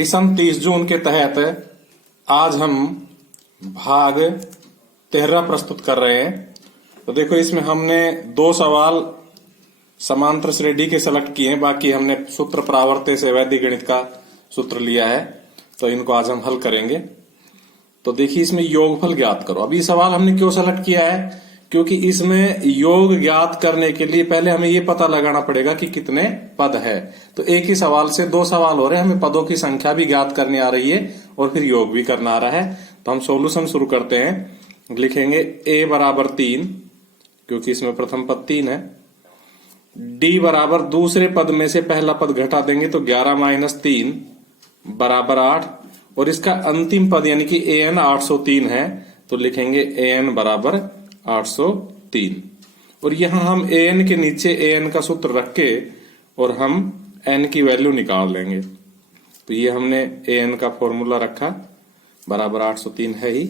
Mission 30 जून के तहत आज हम भाग 13 प्रस्तुत कर रहे हैं। तो देखो इसमें हमने 2 सवाल समांतर श्रेणी के सेलेक्ट किए हैं, बाकी हमने सूत्र प्रावर्त्य से वैदिक गणित का सूत्र लिया है, तो इनको आज हम हल करेंगे। तो देखिए इसमें योगफल ज्ञात करो। अभी सवाल हमने क्यों सेलेक्ट किया है, क्योंकि इसमें योग ज्ञात करने के लिए पहले हमें ये पता लगाना पड़ेगा कि कितने पद है। तो एक ही सवाल से 2 सवाल हो रहे हैं, हमें पदों की संख्या भी ज्ञात करनी आ रही है और फिर योग भी करना आ रहा है। तो हम सॉल्यूशन शुरू करते हैं। लिखेंगे a बराबर 3, क्योंकि इसमें प्रथम पद 3 है। d बराबर दूसरे पद में से पहला पद घटा देंगे तो 11 माइनस 3 बराबर 8, और इसका अंतिम पद यानी कि an 803 है, तो लिखेंगे an बराबर 803। और यहां हम an के नीचे an का सूत्र रख के और हम n की वैल्यू निकाल लेंगे। तो ये हमने an का फॉर्मूला रखा, बराबर 803 है ही।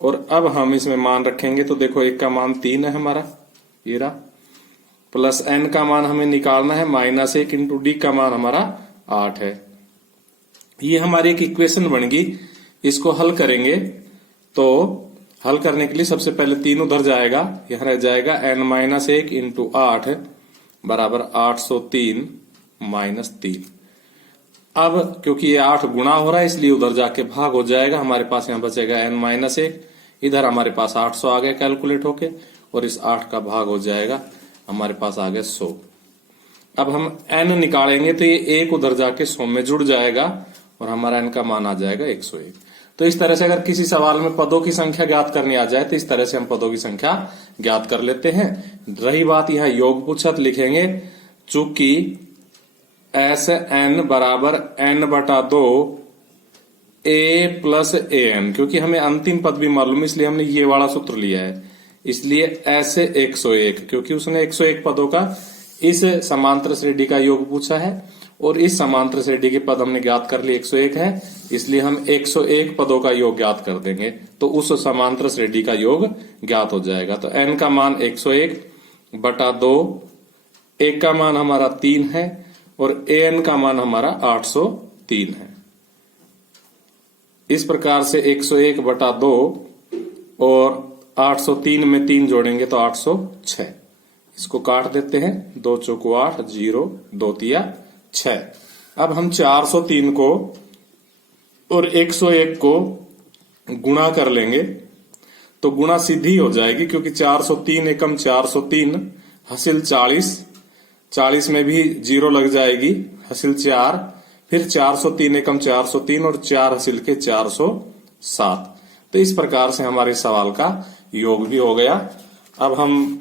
और अब हम इसमें मान रखेंगे, तो देखो एक का मान 3 है हमारा, ये रहा, प्लस n का मान हमें निकालना है -1 इंटू डी का मान हमारा 8 है। ये हमारी एक इक्वेशन बन गई। इसको हल करेंगे तो हल करने के लिए सबसे पहले 3 उधर जाएगा, यहां रह जाएगा n-1 इंटू 8 बराबर 803 माइनस 3। अब क्योंकि ये 8 गुणा हो रहा है इसलिए उधर जाके भाग हो जाएगा। हमारे पास यहां बचेगा n-1, इधर हमारे पास 800 आ गया कैलकुलेट होके, और इस 8 का भाग हो जाएगा, हमारे पास आ गया 100। अब हम n निकालेंगे तो ये 1 उधर जाके 100 में जुड़ जाएगा और हमारा n का मान आ जाएगा 101। तो इस तरह से अगर किसी सवाल में पदों की संख्या ज्ञात करनी आ जाए तो इस तरह से हम पदों की संख्या ज्ञात कर लेते हैं। रही बात यहाँ योग पूछा, तो लिखेंगे चूंकि Sn बराबर n/2 a प्लस an, क्योंकि हमें अंतिम पद भी मालूम इसलिए हमने ये वाला सूत्र लिया है। इसलिए ऐसे 101, क्योंकि उसने 101 पदों का इस समांतर श्रेणी का योग पूछा है और इस समांतर श्रेणी के पद हमने ज्ञात कर लिए 101 है, इसलिए हम 101 पदों का योग ज्ञात कर देंगे तो उस समांतर श्रेणी का योग ज्ञात हो जाएगा। तो n का मान 101/2, a का मान हमारा 3 है और an का मान हमारा 803 है। इस प्रकार से 101/2 और 803 में 3 जोड़ेंगे तो 806। इसको काट देते हैं, 2 चौको 8, 0 2 तिया 6। अब हम 403 को और 101 को गुणा कर लेंगे तो गुणा सीधी हो जाएगी, क्योंकि 403 एकम 403 हासिल 40 में भी 0 लग जाएगी, हासिल 4, फिर 403 एकम 403 और 4 हासिल के 407। तो इस प्रकार से हमारे सवाल का योग भी हो गया। अब हम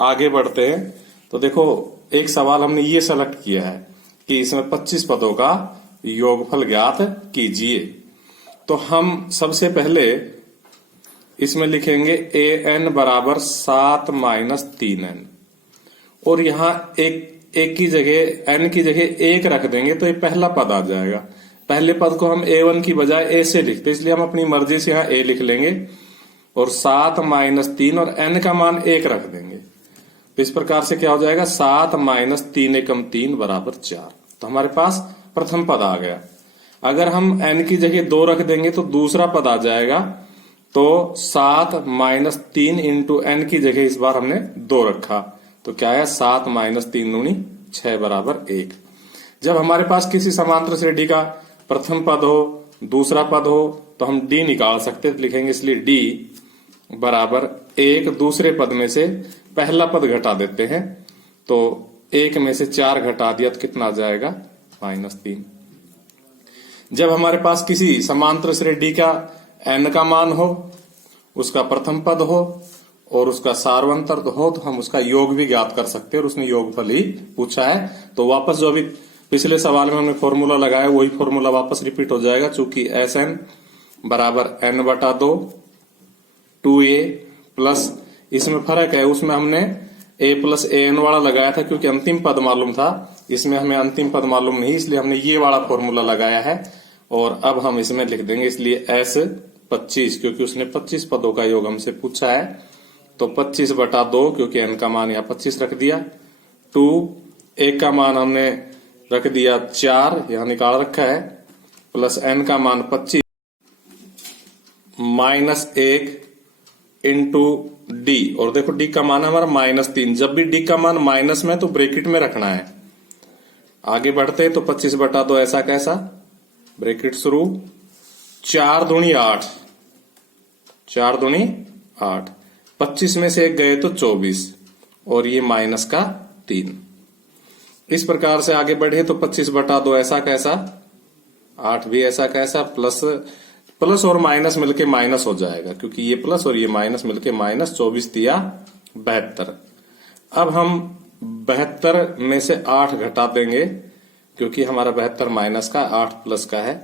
आगे बढ़ते हैं। तो देखो एक सवाल हमने ये सेलेक्ट किया है कि इसमें 25 पदों का योगफल ज्ञात कीजिए। तो हम सबसे पहले इसमें लिखेंगे an बराबर 7 माइनस 3n, और यहां एक की जगह n की जगह 1 रख देंगे तो ये पहला पद आ जाएगा। पहले पद को हम a1 की बजाय a से लिखते, इसलिए हम अपनी मर्जी से यहां a लिख लेंगे और 7 माइनस 3 और n का मान 1 रख देंगे। तो इस प्रकार से क्या हो जाएगा, 7 माइनस 3 एकम 3 बराबर 4। तो हमारे पास प्रथम पद आ गया। अगर हम n की जगह 2 रख देंगे तो दूसरा पद आ जाएगा। तो 7 माइनस 3 इंटू n की जगह इस बार हमने 2 रखा, तो क्या है 7 माइनस 3 दूनी 6 बराबर 1। जब हमारे पास किसी समांतर श्रेणी का प्रथम पद हो, दूसरा पद हो, तो हम d निकाल सकते हैं। लिखेंगे इसलिए d बराबर 1, दूसरे पद में से पहला पद घटा देते हैं, तो 1 में से 4 घटा दिया तो कितना आ जाएगा, -3। जब हमारे पास किसी समांतर श्रेणी का n का मान हो, उसका प्रथम पद हो और उसका सार्वंतर हो, तो हम उसका योग भी ज्ञात कर सकते हैं, और उसने योगफल ही पूछा है। तो वापस जो अभी पिछले सवाल में हमने फॉर्मूला लगाया वही फॉर्मूला वापस रिपीट हो जाएगा। चूंकि Sn बराबर n/2 2a प्लस, इसमें फर्क है, उसमें हमने a प्लस an वाला लगाया था क्योंकि अंतिम पद मालूम था, इसमें हमें अंतिम पद मालूम नहीं, इसलिए हमने ये वाला फॉर्मूला लगाया है। और अब हम इसमें लिख देंगे इसलिए S25, क्योंकि उसने 25 पदों का योग हमसे पूछा है। तो 25/2, क्योंकि n का मान यहाँ 25 रख दिया, 2 a का मान हमने रख दिया 4, यहाँ निकाल रखा है, प्लस n का मान 25 -1 इंटू डी, और देखो डी का मान है हमारा -3। जब भी डी का मान माइनस में तो ब्रैकेट में रखना है। आगे बढ़ते हैं तो 25/2 ऐसा कैसा, ब्रैकेट शुरू, 4 दूनी 8, 4 दूनी 8, 25 में से 1 गए तो 24, और ये -3। इस प्रकार से आगे बढ़े तो 25/2 ऐसा कैसा, 8 भी ऐसा कैसा, प्लस और माइनस मिलके माइनस हो जाएगा, क्योंकि ये प्लस और ये माइनस मिलके माइनस, 24 दिया 72। अब हम 72 में से 8 घटा देंगे, क्योंकि हमारा 72 माइनस का, 8 प्लस का है,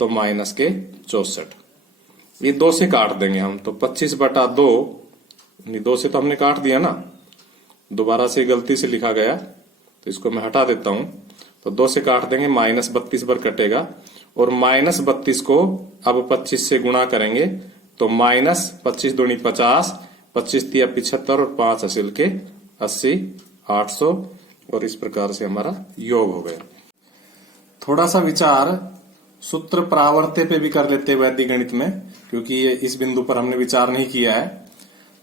तो माइनस के 64। ये 2 से काट देंगे हम, तो 25/2, 2 से तो हमने काट दिया ना, दोबारा से गलती से लिखा गया, तो इसको मैं हटा देता हूं। तो 2 से काट देंगे, -32 बार कटेगा, और -32 को अब 25 से गुणा करेंगे तो -25 दूनी 50, 25 तिया 75, और 5 हासिल के 80, 800, और इस प्रकार से हमारा योग हो गया। थोड़ा सा विचार सूत्र प्रावर्त्य पे भी कर लेते हैं वैदिक गणित में, क्योंकि ये इस बिंदु पर हमने विचार नहीं किया है।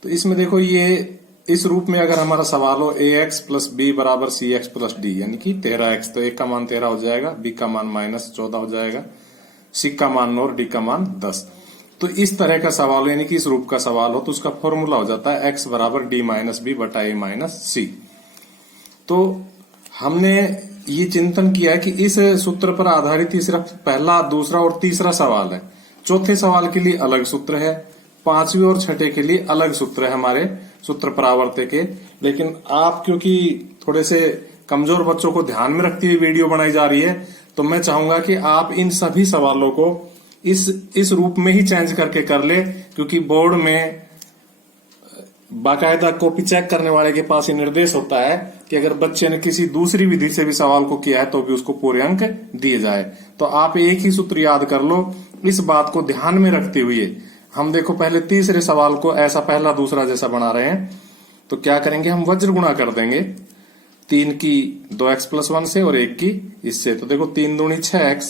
तो इसमें देखो, ये इस रूप में अगर हमारा सवाल हो ax + b = cx + d, यानी कि 13x, तो a का मान 13 हो जाएगा, b का मान -14 हो जाएगा, c का मान 9 और d का मान 10। तो इस तरह का सवाल हो, यानी कि इस रूप का सवाल हो, तो उसका फॉर्मूला हो जाता है x = d - b / a - c। तो हमने ये चिंतन किया है कि इस सूत्र पर आधारित ही सिर्फ पहला, दूसरा और तीसरा सवाल है। चौथे सवाल के लिए अलग सूत्र है, पांचवी और छठे के लिए अलग सूत्र है हमारे सूत्र प्रावर्त्य के। लेकिन आप क्योंकि थोड़े से कमजोर बच्चों को ध्यान में रखती हुई वीडियो बनाई जा रही है, तो मैं चाहूंगा कि आप इन सभी सवालों को इस रूप में ही चेंज करके कर ले, क्योंकि बोर्ड में बाकायदा कॉपी चेक करने वाले के पास ये निर्देश होता है कि अगर बच्चे ने किसी दूसरी विधि से भी सवाल को किया है तो भी उसको पूरे अंक दिए जाए। तो आप एक ही सूत्र याद कर लो। इस बात को ध्यान में रखते हुए हम देखो पहले तीसरे सवाल को ऐसा पहला दूसरा जैसा बना रहे हैं। तो क्या करेंगे, हम वज्र गुणा कर देंगे 3 की 2x + 1 से और 1 की इससे। तो देखो 3 दूनी 6x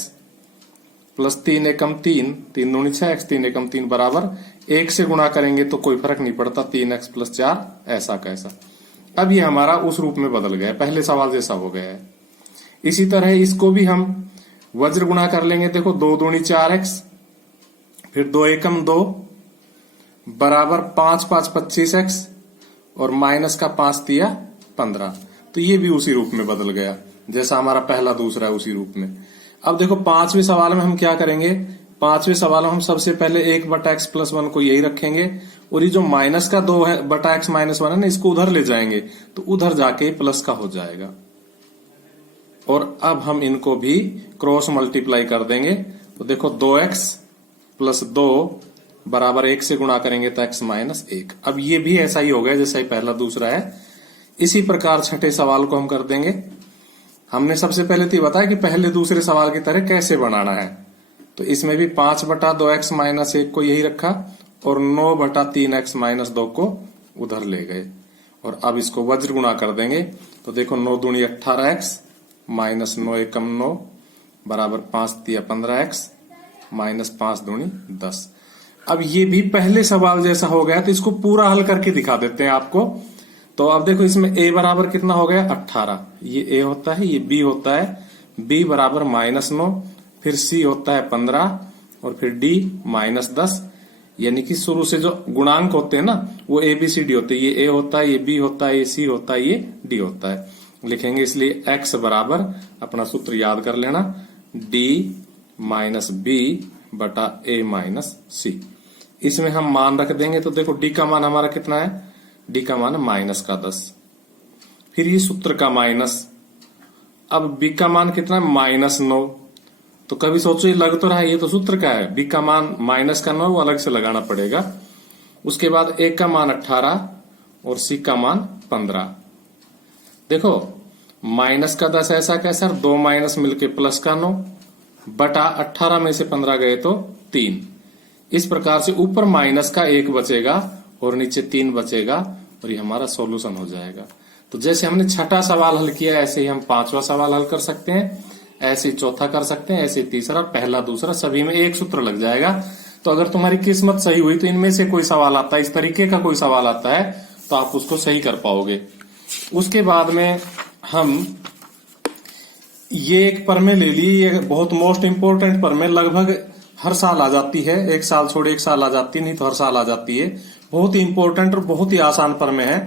प्लस 3 एकम 3, 3 दूनी 6x, 3 एकम 3 बराबर 1 से गुणा करेंगे तो कोई फर्क नहीं पड़ता, 3x + 4 ऐसा कैसा। अब ये हमारा उस रूप में बदल गया, पहले सवाल जैसा हो गया है। इसी तरह इसको भी हम वज्र गुणा कर लेंगे। देखो 2 दूनी 4x, फिर 2 एकम 2 बराबर 5 5 25x और माइनस का 5 तिया 15। तो ये भी उसी रूप में बदल गया जैसा हमारा पहला दूसरा है, उसी रूप में। अब देखो पांचवें सवाल में हम क्या करेंगे, पांचवें सवाल में हम सबसे पहले 1/x + 1 को यही रखेंगे और ये जो माइनस का 2 है बटा x - 1 है ना, इसको उधर ले जाएंगे तो उधर जाके प्लस का हो जाएगा। और अब हम इनको भी क्रॉस मल्टीप्लाई कर देंगे। तो देखो 2x + 2 बराबर 1 से गुणा करेंगे तो x - 1। अब ये भी ऐसा ही हो गया जैसा ही पहला दूसरा है। इसी प्रकार छठे सवाल को हम कर देंगे। हमने सबसे पहले तो बताया कि पहले दूसरे सवाल की तरह कैसे बनाना है। तो इसमें भी 5/2x - 1 को यही रखा और 9/3x - 2 को उधर ले गए। और अब इसको वज्र गुणा कर देंगे। तो देखो 9 दूनी 18x - 9 एकम 9 बराबर 5 तिया 15x - 5 दूनी 10। अब ये भी पहले सवाल जैसा हो गया, तो इसको पूरा हल करके दिखा देते हैं आपको। तो अब देखो इसमें a बराबर कितना हो गया 18, ये a होता है, ये b होता है, b बराबर -9, फिर c होता है 15 और फिर d -10। यानी कि शुरू से जो गुणांक होते हैं ना वो a b c d होते हैं। ये a होता है, ये b होता है, ये c होता है, ये d होता है। लिखेंगे इसलिए x बराबर, अपना सूत्र याद कर लेना, d - b बटा a - c। इसमें हम मान रख देंगे। तो देखो d का मान हमारा कितना है, d का मान -10। फिर ये सूत्र का माइनस। अब b का मान कितना है -9। तो कभी सोचो ये लग तो रहा है, ये तो सूत्र का है, b का मान -9 वो अलग से लगाना पड़ेगा। उसके बाद a का मान 18 और c का मान 15। देखो -10 ऐसा कैसा, 2 माइनस मिलके प्लस का 9 बटा 18 में से 15 गए तो 3। इस प्रकार से ऊपर माइनस का 1 बचेगा और नीचे 3 बचेगा और ये हमारा सॉल्यूशन हो जाएगा। तो जैसे हमने छठा सवाल हल किया ऐसे ही हम पांचवा सवाल हल कर सकते हैं। ऐसे चौथा कर सकते हैं, ऐसे तीसरा, पहला दूसरा, सभी में एक सूत्र लग जाएगा। तो अगर तुम्हारी किस्मत सही हुई तो इनमें से कोई सवाल आता है, इस तरीके का कोई सवाल आता है तो आप उसको सही कर पाओगे। उसके बाद में हम ये एक प्रमेय ले ली, ये बहुत मोस्ट इंपोर्टेंट प्रमेय, लगभग हर साल आ जाती है, एक साल छोड़े एक साल आ जाती है, नहीं तो हर साल आ जाती है। बहुत ही इंपोर्टेंट और बहुत ही आसान प्रमेय है।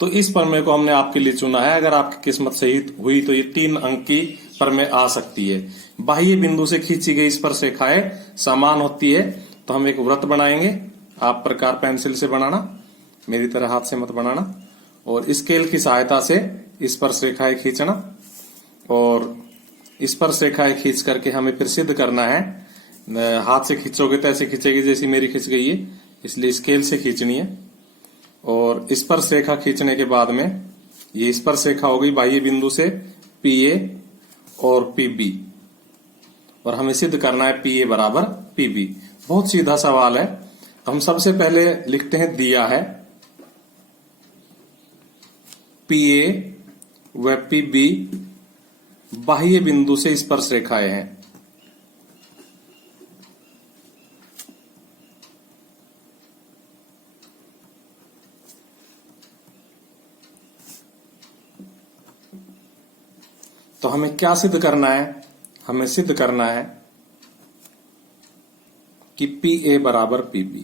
तो इस प्रमेय को हमने आपके लिए चुना है। अगर आपकी किस्मत सही हुई तो ये 3 अंक की प्रमेय आ सकती है। बाह्य बिंदु से खींची गई स्पर्शरेखाएं समान होती है। तो हम एक वृत्त बनाएंगे, आप प्रकार पेंसिल से बनाना, मेरी तरह हाथ से मत बनाना, और स्केल की सहायता से स्पर्शरेखाएं खींचना, और स्पर्शरेखाएं खींच करके हमें फिर सिद्ध करना है। हाथ से खींचोगे तो ऐसे खींचेगी जैसी मेरी खींच गई है, इसलिए स्केल से खींचनी है। और स्पर्श रेखा खींचने के बाद में ये स्पर्श रेखा हो गई बाह्य बिंदु से PA और PB, और हमें सिद्ध करना है PA बराबर PB। बहुत सीधा सवाल है। हम सबसे पहले लिखते हैं, दिया है PA व PB बाह्य बिंदु से स्पर्श रेखाएं हैं। तो हमें क्या सिद्ध करना है? हमें सिद्ध करना है कि PA बराबर PB,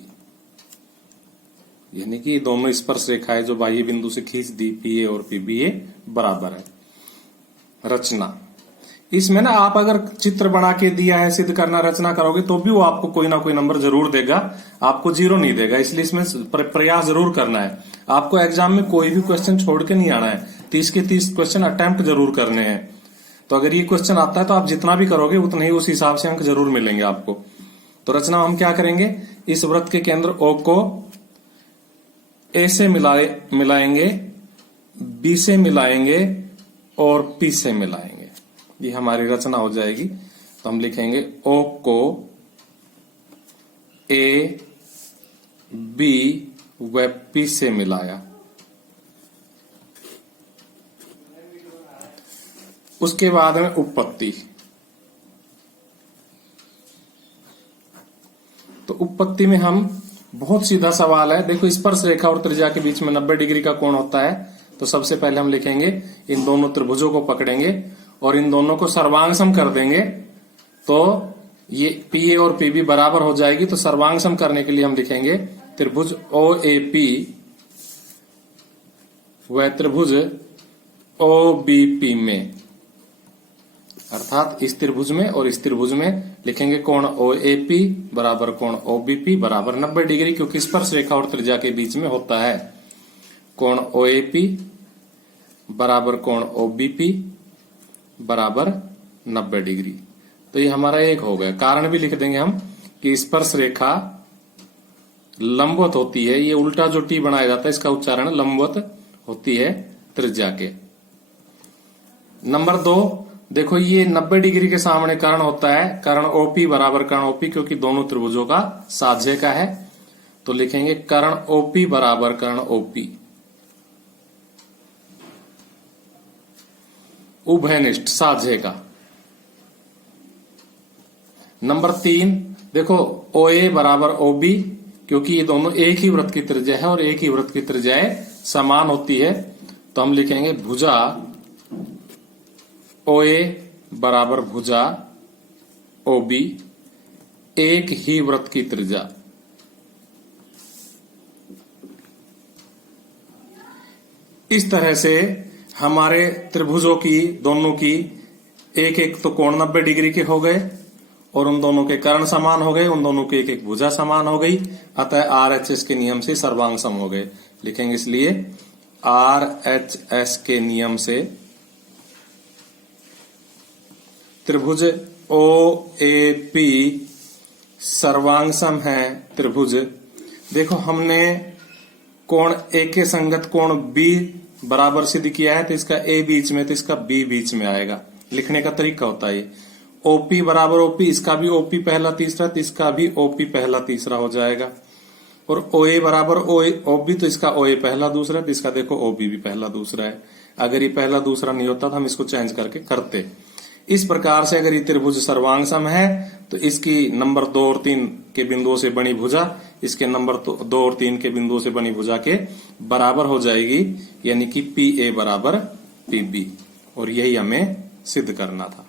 यानी कि दोनों स्पर्श रेखाएं जो बाह्य बिंदु से खींच दी PA और PB ये बराबर है। रचना, इसमें ना आप अगर चित्र बना के दिया है सिद्ध करना, रचना करोगे तो भी वो आपको कोई ना कोई नंबर जरूर देगा, आपको 0 नहीं देगा। इसलिए इसमें प्रयास जरूर करना है। आपको एग्जाम में कोई भी क्वेश्चन छोड़ के नहीं आना है, 30 के 30 क्वेश्चन अटेम्प्ट जरूर करने हैं। तो अगर ये क्वेश्चन आता है तो आप जितना भी करोगे उतना ही उस हिसाब से अंक जरूर मिलेंगे आपको। तो रचना हम क्या करेंगे, इस वृत्त के केंद्र O को A से मिलाएंगे, B से मिलाएंगे और P से मिलाएंगे। ये हमारी रचना हो जाएगी। तो हम लिखेंगे O को A, B व P से मिलाया। उसके बाद में उपपत्ति। तो उपपत्ति में हम, बहुत सीधा सवाल है। देखो, स्पर्श रेखा और त्रिज्या के बीच में 90 डिग्री का कोण होता है। तो सबसे पहले हम लिखेंगे, इन दोनों त्रिभुजों को पकड़ेंगे और इन दोनों को सर्वांग सम कर देंगे। तो ये PA और PB बराबर हो जाएगी। तो सर्वांग सम करने के लिए हम लिखेंगे त्रिभुज OAP व त्रिभुज OBP में, अर्थात इस त्रिभुज में और इस त्रिभुज में लिखेंगे कोण OAP बराबर कोण OBP बराबर 90 डिग्री, क्योंकि स्पर्श रेखा और त्रिज्या के बीच में होता है। कोण OAP बराबर कोण OBP बराबर 90 डिग्री। तो ये हमारा एक हो गया। कारण भी लिख देंगे हम कि स्पर्श रेखा लंबवत होती है, ये उल्टा जो T बनाया जाता है इसका उच्चारण लंबवत होती है त्रिज्या के। नंबर 2, देखो ये 90 डिग्री के सामने कर्ण होता है, कर्ण OP बराबर कर्ण OP, क्योंकि दोनों त्रिभुजों का साध्य का है। तो लिखेंगे कर्ण OP बराबर कर्ण OP। उभयनिष्ठ साध्य का। नंबर 3, देखो OA बराबर OB, क्योंकि ये दोनों एक ही वृत्त की त्रिज्या है और एक ही वृत्त की त्रिज्याएं समान होती है। तो हम लिखेंगे भुजा OA बराबर भुजा OB, एक ही वृत्त की त्रिज्या। इस तरह से हमारे त्रिभुजों की दोनों की एक एक तो कोण 90 डिग्री के हो गए और उन दोनों के कर्ण समान हो गए, उन दोनों की एक एक भुजा समान हो गई। अतः RHS के नियम से सर्वांग सम हो गए। लिखेंगे इसलिए RHS के नियम से त्रिभुज OAP सर्वांग सम है त्रिभुज। देखो, हमने कोण A के संगत कोण B बराबर सिद्ध किया है, तो इसका A बीच में तो इसका B बीच में आएगा। लिखने का तरीका होता है OP बराबर OP, इसका भी OP पहला तीसरा, तो इसका भी OP पहला तीसरा हो जाएगा। और OA बराबर OB, तो इसका OA पहला दूसरा, तो इसका देखो OB भी पहला दूसरा है। अगर ये पहला दूसरा नहीं होता तो हम इसको चेंज करके करते। इस प्रकार से अगर ये त्रिभुज सर्वांग सम है तो इसकी नंबर 2 और 3 के बिंदुओं से बनी भुजा इसके नंबर 2 और 3 के बिंदुओं से बनी भुजा के बराबर हो जाएगी, यानी कि PA बराबर PB, और यही हमें सिद्ध करना था।